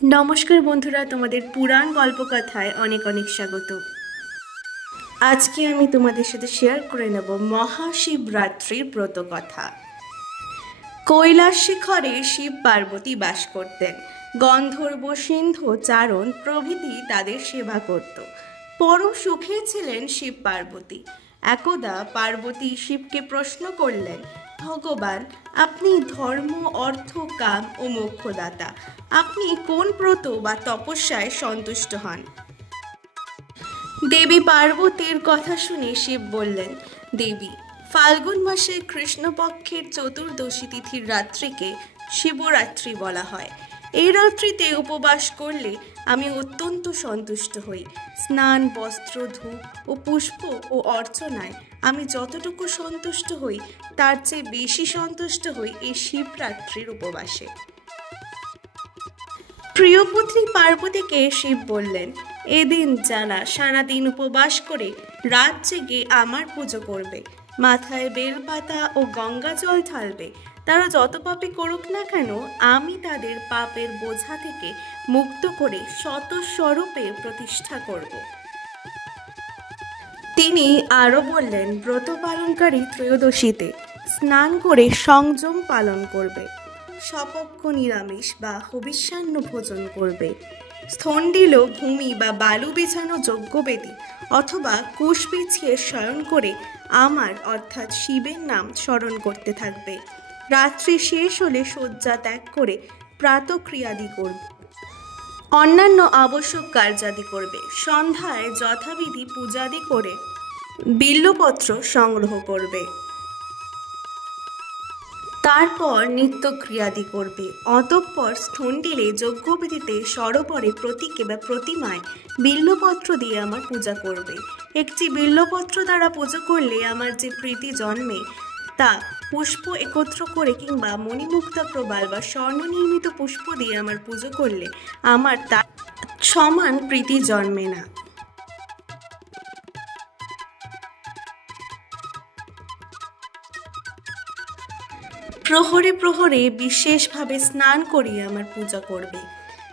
नमस्कार बंधुरा तुम्हारे पुराण गल्पकथाय अनेक अनेक स्वागत। आज के आमी तुम्हारे साथे शेयर करे नेब महाशिवरात्रिर व्रत कथा। कैलाश शिखरे शिव पार्वती बास करतेन। गंधर्व सिंधु चारण प्रभृति तादेर सेवा करत। परम सुखे छिलेन शिव पार्वती। एकदा पार्वती शिवके प्रश्न करलेन, भगवान आपनी धर्म अर्थ काम और मोक्षदाता, आपनी कोन व्रत बा तपस्याय सन्तुष्ट हन? देवी पार्वतीर कथा शुने शिव बोलें, देवी फाल्गुन मासे कृष्णपक्षेर चतुर्दशी तिथिर रात्रिके शिवरात्रि बला हय। এই রাত্রিতে উপবাস করলে আমি অত্যন্ত সন্তুষ্ট হই। স্নান বস্ত্র ধূপ ও পুষ্প ও অর্চনায় আমি যতটুকু সন্তুষ্ট হই তার চেয়ে বেশি সন্তুষ্ট হই এই শিবরাত্রির উপবাসে। প্রিয়পুত্রী পার্বতীকে শিব বললেন, এদিন যারা সারাদিন উপবাস করে রাত জেগে আমার পুজো করবে, মাথায় বেলপাতা ও গঙ্গা জল ঢালবে, তারা যত পাপই করুক না কেন আমি তাদের পাপের বোঝা থেকে মুক্ত করে শত স্বরূপে প্রতিষ্ঠা করব। তিনি আরো বললেন, ব্রত পালনকারী ত্রয়োদশীতে স্নান করে সংযম পালন করবে, সপক্ষ নিরামিষ বা হবিষ্যান্ন ভোজন করবে, স্থণ্ডিল ভূমি বা বালু বিছানো যজ্ঞবেদী অথবা কুশ বিছিয়ে শয়ন করে আমার অর্থাৎ শিবের নাম স্মরণ করতে থাকবে। রাত্রি শেষ হলে শয্যা ত্যাগ করে প্রাতঃক্রিয়াদি করবে, অন্যান্য আবশ্যক কার্যাদি করবে, সন্ধ্যায় যথাবিধি পূজাদি করে বিল্বপত্র সংগ্রহ করবে, তারপর নিত্যক্রিয়াদি করবে। অতঃপর স্থণ্ডিলে যজ্ঞবেদীতে সরোবরে প্রতীকে বা প্রতিমায় বিল্বপত্র দিয়ে আমার পূজা করবে। একটি বিল্বপত্র দ্বারা পুজো করলে আমার যে প্রীতি জন্মে তা পুষ্প একত্র করে কিংবা মণিমুক্তা প্রবাল বা স্বর্ণ নির্মিত পুষ্প দিয়ে আমার পুজো করলে আমার তার সমান প্রীতি জন্মে না। প্রহরে প্রহরে বিশেষভাবে স্নান করিয়ে আমার পূজা করবে।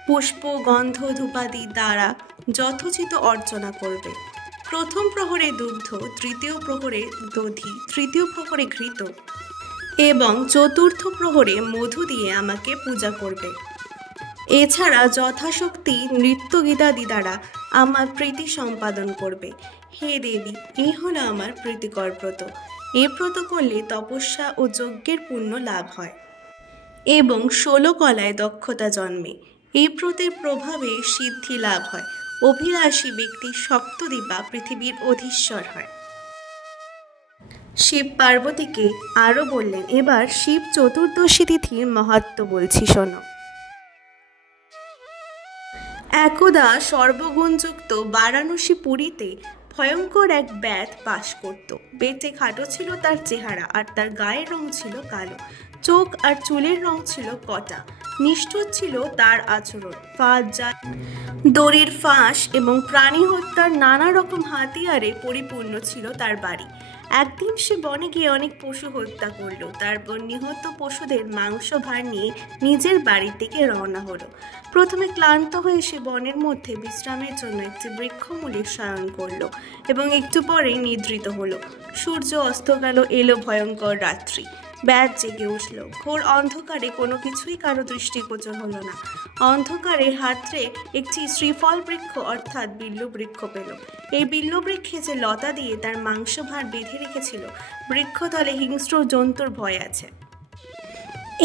পুষ্প গন্ধ ধূপাদি দ্বারা যথোচিত অর্চনা করবে। প্রথম প্রহরে দুগ্ধ, তৃতীয় প্রহরে দধি, তৃতীয় প্রহরে ঘৃত এবং চতুর্থ প্রহরে মধু দিয়ে আমাকে পূজা করবে। এছাড়া যথাশক্তি নৃত্যগীতাদি দ্বারা আমার প্রীতি সম্পাদন করবে। হে দেবী, এই হলো আমার প্রীতিকর ব্রত। এই ব্রত করলে তপস্যা ও যজ্ঞের পুণ্য লাভ হয় এবং 16 কলায় দক্ষতা জন্মে। এই ব্রতের প্রভাবে সিদ্ধি লাভ হয়। অভিলাষী ব্যক্তি সপ্তদ্বীপা পৃথিবীর অধীশ্বর হয়। শিব পার্বতীকে আরো বললেন, এবার শিব চতুর্দশী তিথির মাহাত্ম্য বলছি শোনো। একদা সর্বগুণযুক্ত বারাণসী পুরীতে ভয়ঙ্কর এক ব্যাধ বাস করত। বেঁটে খাটো ছিল তার চেহারা আর তার গায়ের রং ছিল কালো, চোখ আর চুলের রং ছিল কটা। নিষ্ঠুর ছিল তার আচরণ, দড়ির ফাঁস এবং প্রাণী হত্যার নানা রকম হাতিয়ারে পরিপূর্ণ ছিল তার বাড়ি। একদিন সে বনে গিয়ে অনেক পশু হত্যা করলো। তারপর নিহত পশুদের মাংস ভার নিয়ে নিজের বাড়ির দিকে রওনা হলো। প্রথমে ক্লান্ত হয়ে সে বনের মধ্যে বিশ্রামের জন্য একটি বৃক্ষমূলে শয়ন করলো এবং একটু পরেই নিদ্রিত হলো। সূর্য অস্ত গেল, এলো ভয়ঙ্কর রাত্রি। ব্যাধ জেগে উঠল। ঘোর অন্ধকারে কোনো কিছুই কারো দৃষ্টিগোচর হলো না। অন্ধকারে হাতড়ে একটি শ্রীফল বৃক্ষ অর্থাৎ বিল্ল বৃক্ষ পেল। এই বিল্ল বৃক্ষে যে লতা দিয়ে তার মাংস ভার বেঁধে রেখেছিল, বৃক্ষতলে হিংস্র জন্তুর ভয় আছে,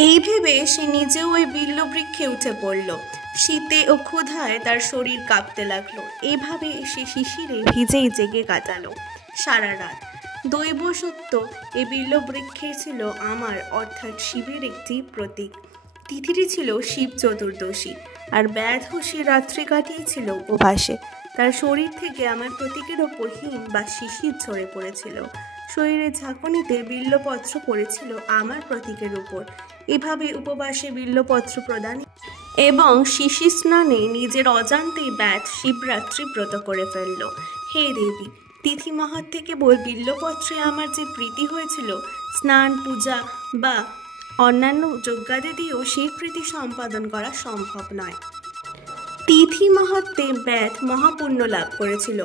এই ভেবে সে নিজেও ওই বিল্ল বৃক্ষে উঠে পড়ল। শীতে ও ক্ষুধায় তার শরীর কাঁপতে লাগলো। এভাবে সে শিশিরে ভিজেই জেগে কাটালো সারা রাত। দৈব সত্য এই বিল্ল বৃক্ষে ছিল আমার অর্থাৎ শিবের একটি প্রতীক। তিথিটি ছিল শিব চতুর্দশী আর ব্যাধ সে রাত্রি কাটিয়েছিল উপবাসে। তার শরীর থেকে আমার প্রতীকের ওপর হিম বা শিশির ঝরে পড়েছিল। শরীরের ঝাঁকুনিতে বিল্লপত্র পড়েছিল আমার প্রতীকের উপর। এভাবে উপবাসে বিল্লপত্র প্রদান এবং শিশির স্নানে নিজের অজান্তেই ব্যাধ শিবরাত্রি ব্রত করে ফেলল। হে দেবী, তিথি মাহাত্ম্যে কেবল বিল্লপত্রে আমার যে প্রীতি হয়েছিল, স্নান পূজা বা অন্যান্য যজ্ঞাদি দিয়েও সেই প্রীতি সম্পাদন করা সম্ভব নয়। তিথি মাহাত্মে ব্যাধ মহাপুণ্য লাভ করেছিল।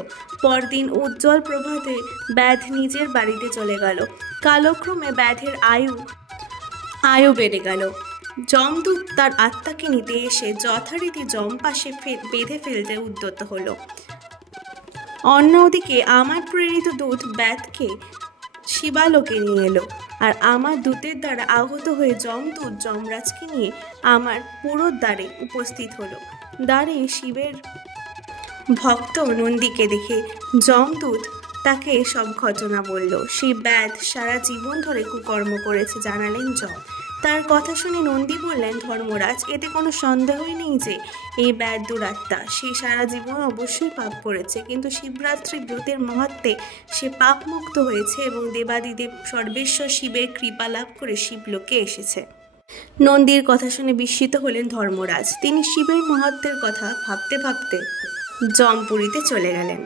পরদিন উজ্জ্বল প্রভাতে ব্যাধ নিজের বাড়িতে চলে গেল। কালক্রমে ব্যাধের আয়ু বেড়ে গেল। যমদূত তার আত্মাকে নিতে এসে যথারীতি যম পাশে বেঁধে ফেলতে উদ্যত হলো। অন্যদিকে আমার প্রেরিত দূত ব্যাধকে শিবালোকে নিয়ে এলো, আর আমার দূতের দ্বারা আহত হয়ে যমদূত যমরাজকে নিয়ে আমার পুরো দ্বারে উপস্থিত হলো। দ্বারে শিবের ভক্ত নন্দীকে দেখে যমদূত তাকে সব ঘটনা বলল। সেই ব্যাধ সারা জীবন ধরে কুকর্ম করেছে জানালেন যম। তার কথা শুনে নন্দী বললেন, ধর্মরাজ, এতে কোনো সন্দেহই নেই যে এই ব্যাধ দুরাত্মা। সে সারা জীবন অবশ্যই পাপ করেছে, কিন্তু শিবরাত্রি ব্রতের মহাত্মে সে পাপ মুক্ত হয়েছে এবং দেবাদিদেব সর্বেশ্বর শিবের কৃপা লাভ করে শিবলোকে এসেছে। নন্দীর কথা শুনে বিস্মিত হলেন ধর্মরাজ। তিনি শিবের মহাত্মের কথা ভাবতে ভাবতে যমপুরীতে চলে গেলেন।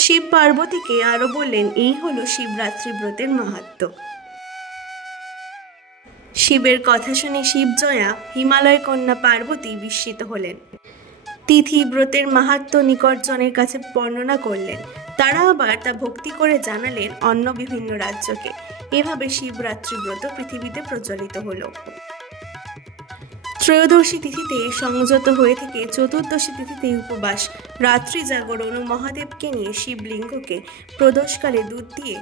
শিব পার্বতীকে আরো বললেন, এই হলো শিবরাত্রি ব্রতের মাহাত্ম্য। শিবের কথা শুনে শিবজয়া হিমালয় কন্যা পার্বতী বিস্মিত হলেন। তিথি ব্রতের মাহাত্ম্য নিকটজনের কাছে বর্ণনা করলেন। তারা আবার তা ভক্তি করে জানালেন অন্য বিভিন্ন রাজ্যকে। এভাবে শিবরাত্রি ব্রত পৃথিবীতে প্রচলিত হলো। ত্রয়োদশী তিথিতে সংযত হয়ে থেকে চতুর্দশী তিথিতে উপবাস, রাত্রি জাগরণ ও মহাদেবকে নিয়ে শিবলিঙ্গকে প্রদোষকালে দুধ দিয়ে,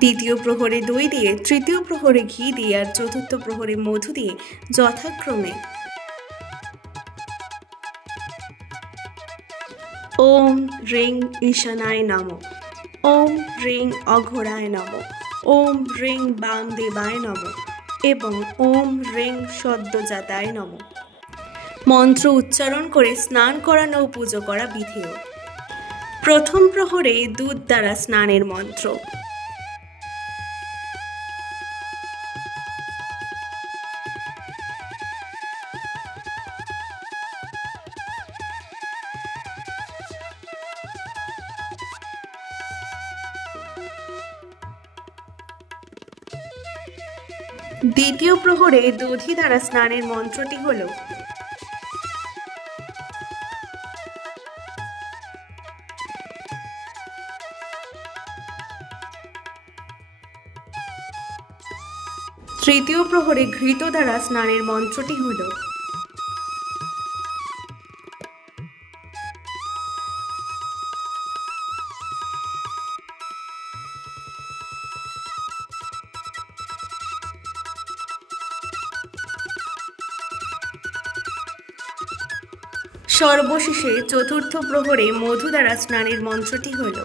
দ্বিতীয় প্রহরে দই দিয়ে, তৃতীয় প্রহরে ঘি দিয়ে আর চতুর্থ প্রহরে মধু দিয়ে যথাক্রমে ওম হ্রিং ঈশানায় নমঃ, ওম হ্রিং অঘোরায় নমঃ, ওম হ্রিং বামদেবায় নমঃ এবং ওম হ্রিং সদ্যজাতায় নমঃ মন্ত্র উচ্চারণ করে স্নান করানো ও পুজো করা বিধেয়। প্রথম প্রহরে দুধ দ্বারা স্নানের মন্ত্র। দ্বিতীয় প্রহরে দধি দ্বারা স্নানের মন্ত্রটি হল তৃতীয় প্রহরে ঘৃত দ্বারা স্নানের মন্ত্রটি হল সর্বশেষে চতুর্থ প্রহরে মধু দ্বারা স্নানের মন্ত্রটি হল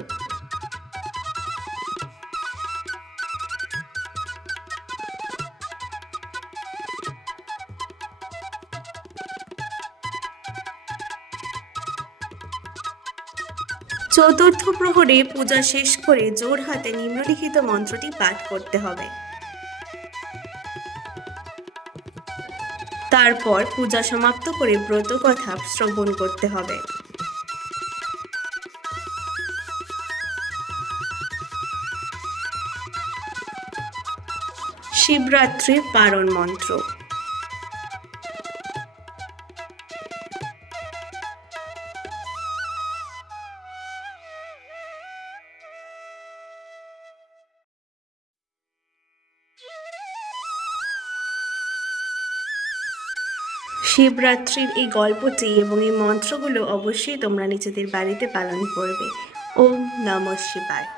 চতুর্থ প্রহরে পূজা শেষ করে জোর হাতে নিম্নলিখিত মন্ত্রটি পাঠ করতে হবে। তারপর পূজা সমাপ্ত করে ব্রত কথা শ্রবণ করতে হবে। শিবরাত্রির পারণ মন্ত্র। শিবরাত্রির এই গল্পটি এবং এই মন্ত্রগুলো অবশ্যই তোমরা নিজেদের বাড়িতে পালন করবে। ওম নমঃ শিবায়।